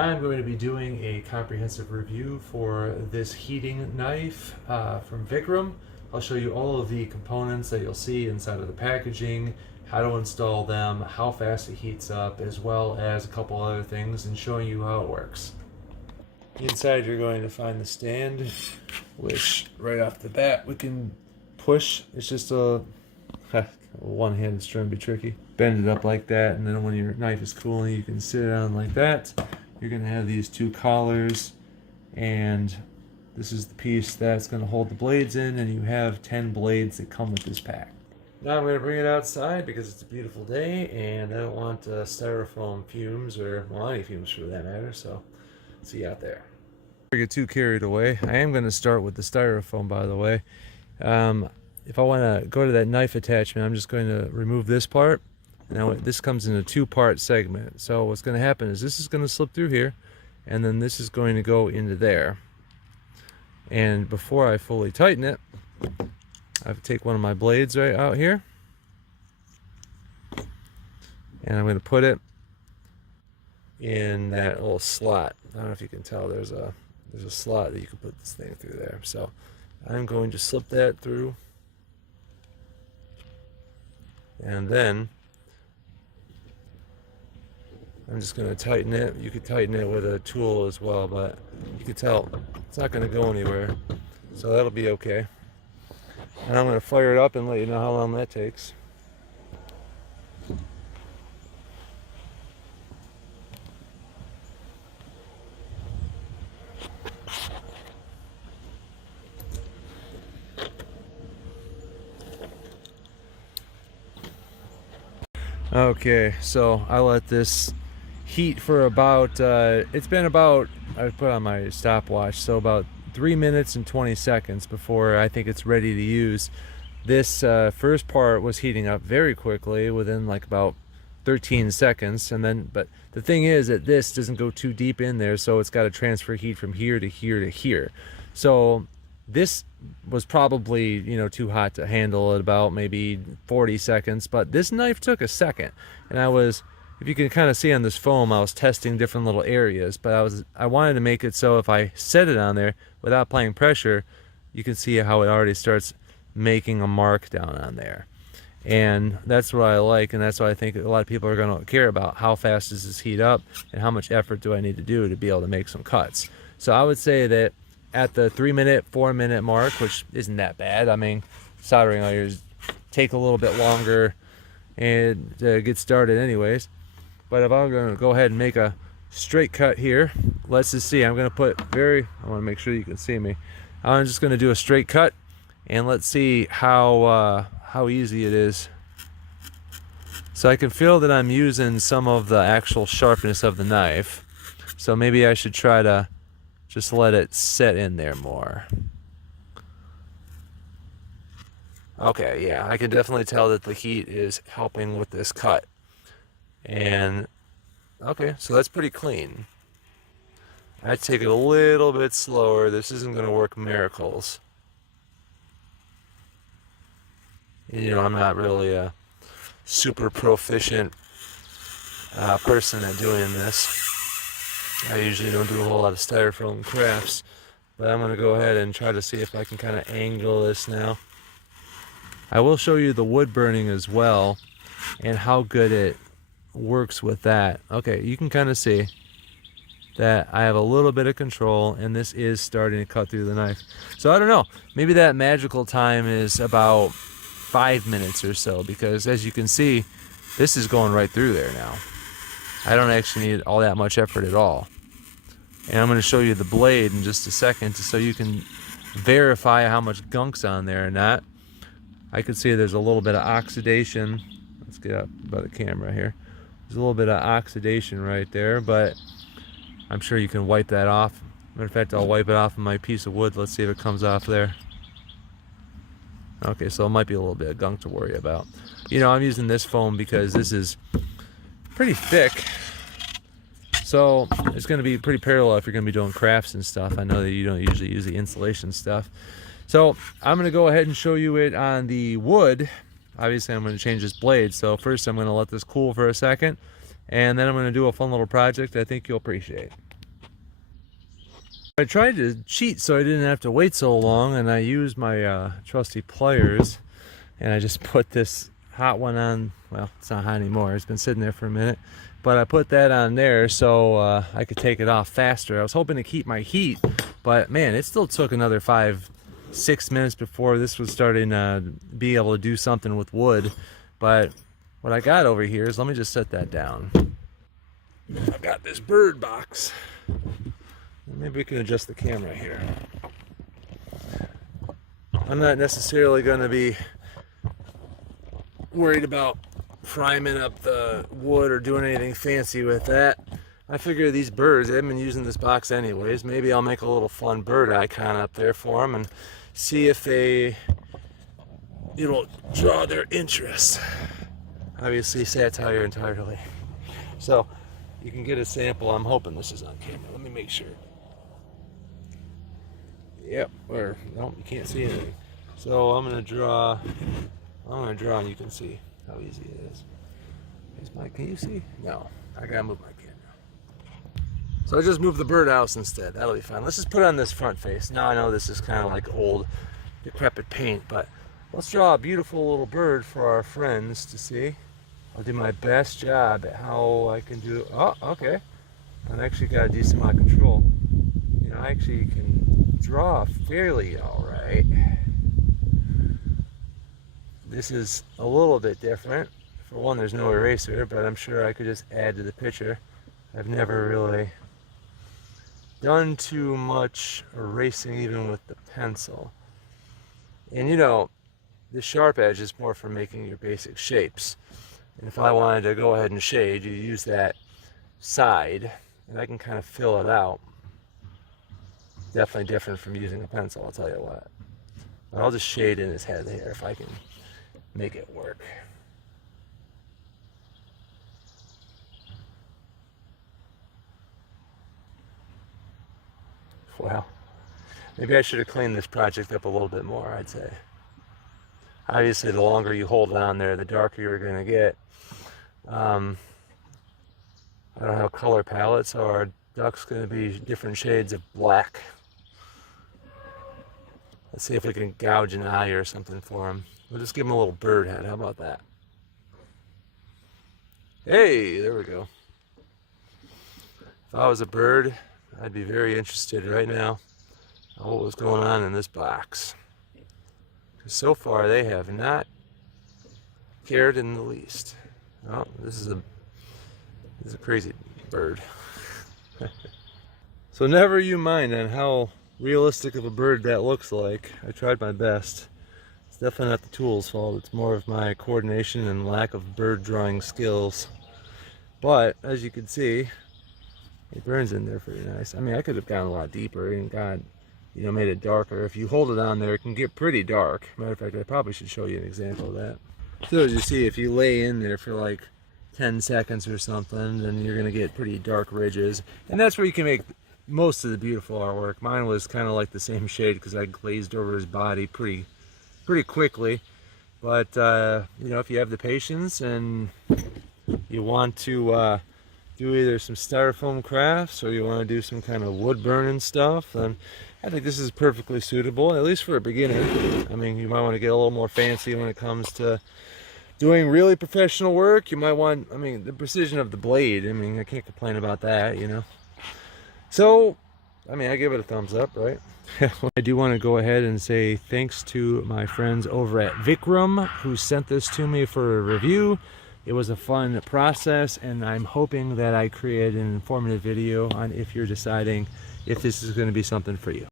I'm going to be doing a comprehensive review for this heating knife from Vikram. I'll show you all of the components that you'll see inside of the packaging, how to install them, how fast it heats up, as well as a couple other things, and showing you how it works. Inside you're going to find the stand, which right off the bat we can push. It's just a one-handed string be tricky. Bend it up like that, and then when your knife is cooling you can sit it on like that. You're going to have these two collars, and this is the piece that's going to hold the blades in, and you have 10 blades that come with this pack. Now I'm going to bring it outside because it's a beautiful day and I don't want styrofoam fumes, or well, any fumes for that matter, so see you out there. Don't get too carried away. I am going to start with the styrofoam, by the way. If I want to go to that knife attachment, I'm just going to remove this part. Now this comes in a two-part segment. So what's going to happen is this is going to slip through here, and then this is going to go into there. And before I fully tighten it, I have to take one of my blades right out here, and I'm going to put it in that little slot. I don't know if you can tell, there's a slot that you can put this thing through there. So I'm going to slip that through, and then I'm just going to tighten it. You could tighten it with a tool as well, but you can tell it's not going to go anywhere, so that'll be okay. And I'm going to fire it up and let you know how long that takes. Okay, so I let this heat for about, it's been about, I put on my stopwatch, so about 3 minutes and 20 seconds before I think it's ready to use. This first part was heating up very quickly within like about 13 seconds, and then, but the thing is that this doesn't go too deep in there, so it's got to transfer heat from here to here to here. So this was probably, you know, too hot to handle at about maybe 40 seconds, but this knife took a second. And I was, if you can kind of see on this foam, I was testing different little areas, but I wanted to make it so if I set it on there without applying pressure, you can see how it already starts making a mark down on there. And that's what I like, and that's what I think a lot of people are going to care about. How fast does this heat up, and how much effort do I need to do to be able to make some cuts? So I would say that at the 3 minute, 4 minute mark, which isn't that bad. I mean, soldering irons take a little bit longer and get started anyways. But if I'm going to go ahead and make a straight cut here, let's just see. I'm going to put I want to make sure you can see me. I'm just going to do a straight cut, and let's see how easy it is. So I can feel that I'm using some of the actual sharpness of the knife. So maybe I should try to just let it set in there more. Okay, yeah, I can definitely tell that the heat is helping with this cut. And, okay, so that's pretty clean. I'd take it a little bit slower. This isn't going to work miracles. You know, I'm not really a super proficient person at doing this. I usually don't do a whole lot of styrofoam crafts, but I'm going to go ahead and try to see if I can kind of angle this now. I will show you the wood burning as well and how good it works with that. Okay, you can kind of see that I have a little bit of control, and this is starting to cut through the knife. So I don't know, maybe that magical time is about 5 minutes or so, because as you can see, this is going right through there now. I don't actually need all that much effort at all. And I'm going to show you the blade in just a second so you can verify how much gunk's on there or not. I can see there's a little bit of oxidation. Let's get up by the camera here. There's a little bit of oxidation right there, but I'm sure you can wipe that off. Matter of fact, I'll wipe it off of my piece of wood. Let's see if it comes off there. Okay, so it might be a little bit of gunk to worry about. You know, I'm using this foam because this is pretty thick, so it's going to be pretty parallel if you're going to be doing crafts and stuff. I know that you don't usually use the insulation stuff, so I'm going to go ahead and show you it on the wood. Obviously I'm going to change this blade, so first I'm going to let this cool for a second, and then I'm going to do a fun little project I think you'll appreciate. I tried to cheat so I didn't have to wait so long, and I used my trusty pliers, and I just put this hot one on. Well, it's not hot anymore, it's been sitting there for a minute, but I put that on there so I could take it off faster. I was hoping to keep my heat, but man, it still took another 5-6 minutes before this was starting to be able to do something with wood. But what I got over here is, let me just set that down. I've got this bird box. Maybe we can adjust the camera here. I'm not necessarily going to be worried about priming up the wood or doing anything fancy with that. I figure these birds, they've been using this box anyways. Maybe I'll make a little fun bird icon up there for them and see if it'll draw their interest. Obviously satire entirely. So you can get a sample. I'm hoping this is on camera. Let me make sure. Yep, or no, you can't see anything. So I'm gonna draw and you can see how easy it is. Can you see? No, I gotta move my camera. So I just moved the birdhouse instead. That'll be fine. Let's just put on this front face. Now I know this is kind of like old, decrepit paint, but let's draw a beautiful little bird for our friends to see. I'll do my best job at how I can do. Oh, okay. I've actually got a decent amount of control. You know, I actually can draw fairly all right. This is a little bit different. For one, there's no eraser, but I'm sure I could just add to the picture. I've never really done too much erasing even with the pencil. And you know, the sharp edge is more for making your basic shapes. And if I wanted to go ahead and shade, you use that side, and I can kind of fill it out. Definitely different from using a pencil, I'll tell you what. But I'll just shade in his head here if I can make it work. Well, maybe I should have cleaned this project up a little bit more, I'd say. Obviously, the longer you hold it on there, the darker you're going to get. I don't have color palettes, so our duck's going to be different shades of black. Let's see if we can gouge an eye or something for him. We'll just give him a little bird head. How about that? Hey, there we go. If I was a bird, I'd be very interested right now on what was going on in this box. Because so far they have not cared in the least. Oh, this is a crazy bird. So never you mind on how realistic of a bird that looks like. I tried my best. It's definitely not the tool's fault. It's more of my coordination and lack of bird drawing skills. But as you can see, it burns in there pretty nice. I mean, I could have gone a lot deeper and made it darker. If you hold it on there, it can get pretty dark. Matter of fact, I probably should show you an example of that. So as you see, if you lay in there for like 10 seconds or something, then you're gonna get pretty dark ridges. And that's where you can make most of the beautiful artwork. Mine was kind of like the same shade because I glazed over his body pretty quickly. But if you have the patience and you want to do either some styrofoam crafts or you want to do some kind of wood burning stuff, then I think this is perfectly suitable, at least for a beginner. I mean, you might want to get a little more fancy when it comes to doing really professional work. You might want, the precision of the blade. I can't complain about that, So, I give it a thumbs up, right? I do want to go ahead and say thanks to my friends over at Vikram who sent this to me for a review. It was a fun process, and I'm hoping that I created an informative video on if you're deciding if this is going to be something for you.